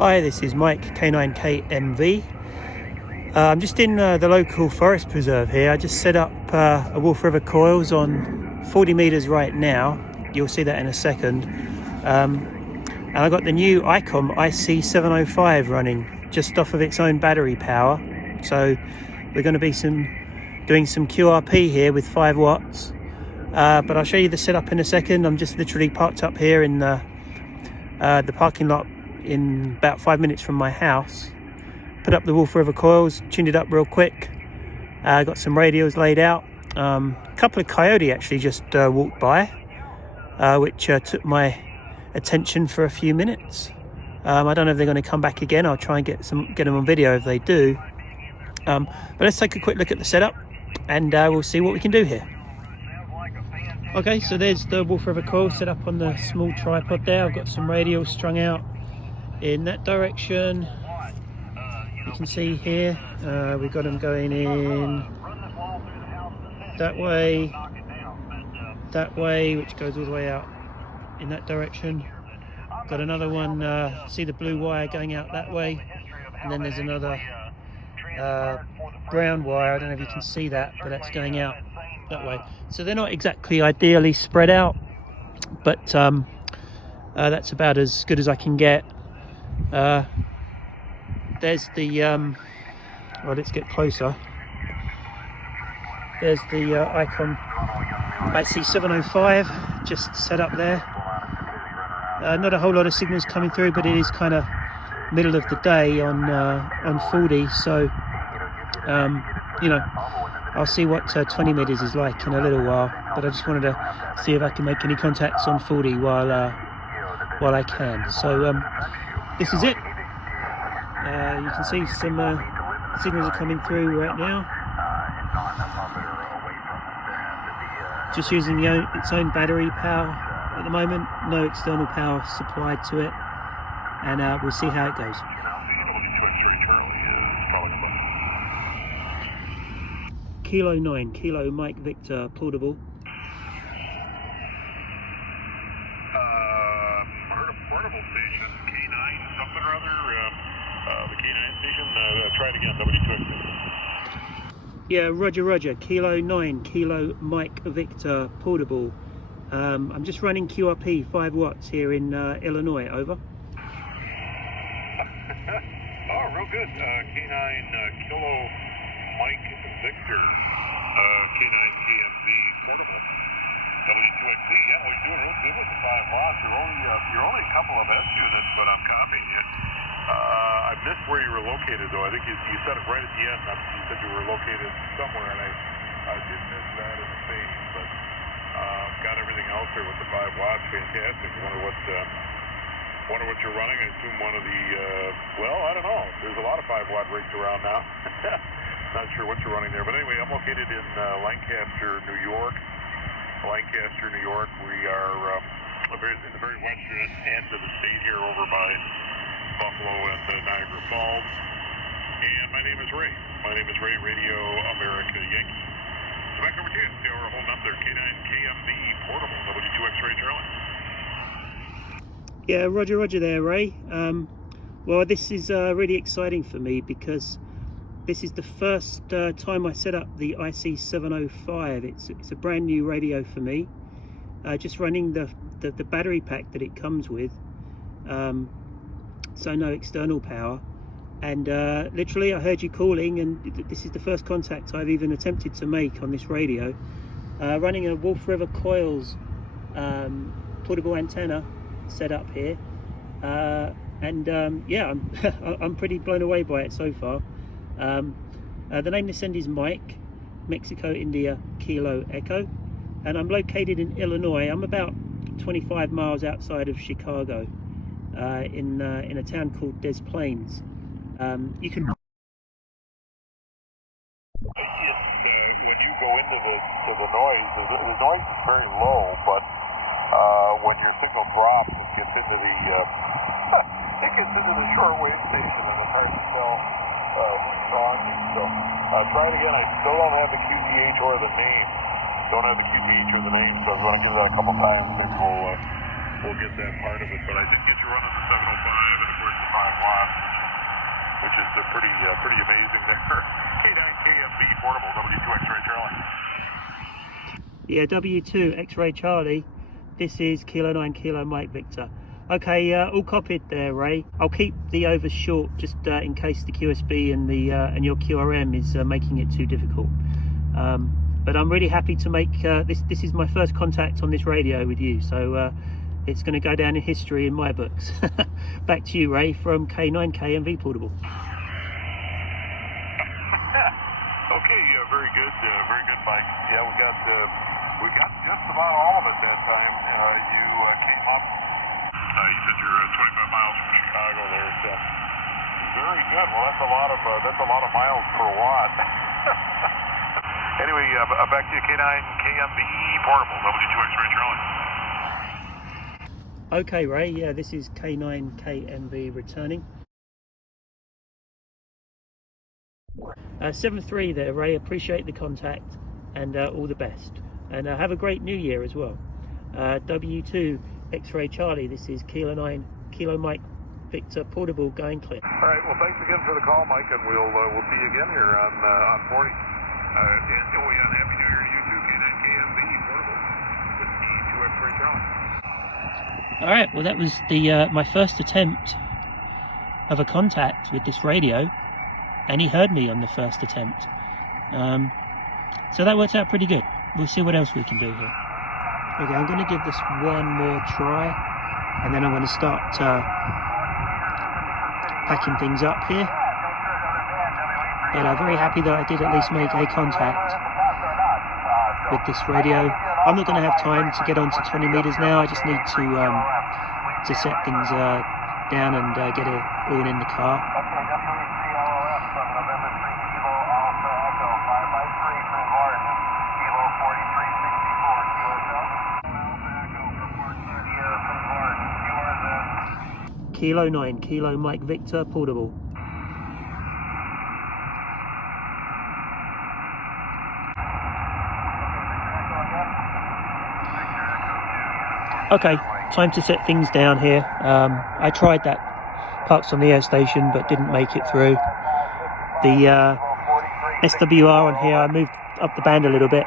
Hi, this is Mike K9KMV. I'm just in the local forest preserve here. I just set up a Wolf River coils on 40 meters right now. You'll see that in a second. And I got the new IC-705 running just off of its own battery power. So we're going to be doing some QRP here with 5 watts. But I'll show you the setup in a second. I'm just literally parked up here in the parking lot in about 5 minutes from my house. Put up the Wolf River coils, tuned it up real quick. Got some radios laid out. A couple of coyote actually just walked by, which took my attention for a few minutes. I don't know if they're going to come back again. I'll try and get them on video if they do. But let's take a quick look at the setup and we'll see what we can do here. Okay, so there's the Wolf River coil set up on the small tripod there. I've got some radios strung out in that direction. You can see here we've got them going in that way, which goes all the way out in that direction. Got another one, see the blue wire going out that way, and then there's another brown wire. I don't know if you can see that, but that's going out that way. So they're not exactly ideally spread out, but that's about as good as I can get. There's the well, let's get closer. There's the Icon IC-705 just set up there. Not a whole lot of signals coming through, but it is kind of middle of the day on 40, so you know, I'll see what 20 meters is like in a little while. But I just wanted to see if I can make any contacts on 40 while I can. So this is it. You can see some signals are coming through right now. Just using its own battery power at the moment. No external power supplied to it, and we'll see how it goes. Kilo 9, Kilo Mike Victor, portable. Portable station, K9 something or other, the K9 station, try it again, W2X. Yeah, roger, Kilo 9, Kilo Mike Victor, portable. I'm just running QRP 5 watts here in Illinois, over. Oh, real good, K9 Kilo Mike Victor, K9 KMV portable. W2XC, yeah, we're doing real good with the 5 watts. You're only a couple of S units, but I'm copying you. I missed where you were located, though. I think you said it right at the end. You said you were located somewhere, and I did miss that in the face, but got everything else there with the 5 watts. Fantastic. Wonder what you're running. I assume one of the, well, I don't know. There's a lot of 5 watt rigs around now. Not sure what you're running there, but anyway, I'm located in Lancaster, New York. Lancaster, New York. We are in the very western end of the state here, over by Buffalo and Niagara Falls. And my name is Ray. My name is Ray, Radio America Yankee. So back over to you. See how we're holding up there. K9KMV portable, W2X-ray Charlie. Yeah, roger there, Ray. Well, this is really exciting for me because this is the first time I set up the IC-705. It's a brand new radio for me. Just running the battery pack that it comes with, so no external power. And literally, I heard you calling, and this is the first contact I've even attempted to make on this radio. Running a Wolf River Coils portable antenna set up here, and yeah, I'm pretty blown away by it so far. The name this end is Mike, Mexico, India, Kilo, Echo, and I'm located in Illinois. I'm about 25 miles outside of Chicago, in a town called Des Plaines. You can. When you go into the noise, the noise is very low, but when your signal drops, it gets into the shortwave station, and it's hard to tell who's talking. So try it again. I still don't have the QTH or the name. Don't have the QTH or the name, so I was going to give that a couple times. Maybe we'll we'll get that part of it. But I did get you running the 705 and of course the 5 watts, which is pretty amazing there. K9KMV portable, W2 X-ray Charlie. Yeah, W2 X-ray Charlie. This is Kilo 9 Kilo Mike Victor. Okay, all copied there, Ray. I'll keep the overs short just in case the QSB and the and your QRM is making it too difficult. But I'm really happy to make this. This is my first contact on this radio with you, so it's going to go down in history in my books. Back to you, Ray, from K9KMV Portable. Okay, very good, Mike. Yeah, we got just about all of it that time. You came up. You said you're 25 miles from Chicago there. So very good. Well, that's a lot of miles per watt. Anyway, back to you, K9KMV portable, W2 X-ray Charlie. Okay, Ray. Yeah, this is K9KMV returning. 7-3 there, Ray. Appreciate the contact and all the best. And have a great new year as well. W2 X-ray Charlie. This is Kilo 9 Kilo Mike Victor portable going clear. All right. Well, thanks again for the call, Mike, and we'll see you again here on 40. And Happy New Year to you too, K9KMV portable with the 2 X-ray Charlie. All right. Well, that was the my first attempt of a contact with this radio, and he heard me on the first attempt. So that worked out pretty good. We'll see what else we can do here. Okay, I'm going to give this one more try, and then I'm going to start packing things up here. But I'm very happy that I did at least make a contact with this radio. I'm not going to have time to get on to 20 meters now. I just need to set things down and get it all in the car. Kilo 9 Kilo Mike Victor portable. Okay, time to set things down here. I tried that parks on the air station but didn't make it through. The SWR on here, I moved up the band a little bit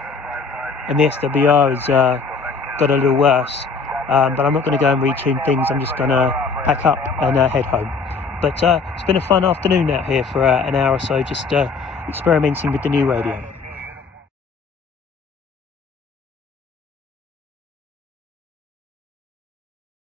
and the SWR has got a little worse. But I'm not going to go and retune things. I'm just going to pack up and head home. But it's been a fun afternoon out here for an hour or so, just experimenting with the new radio.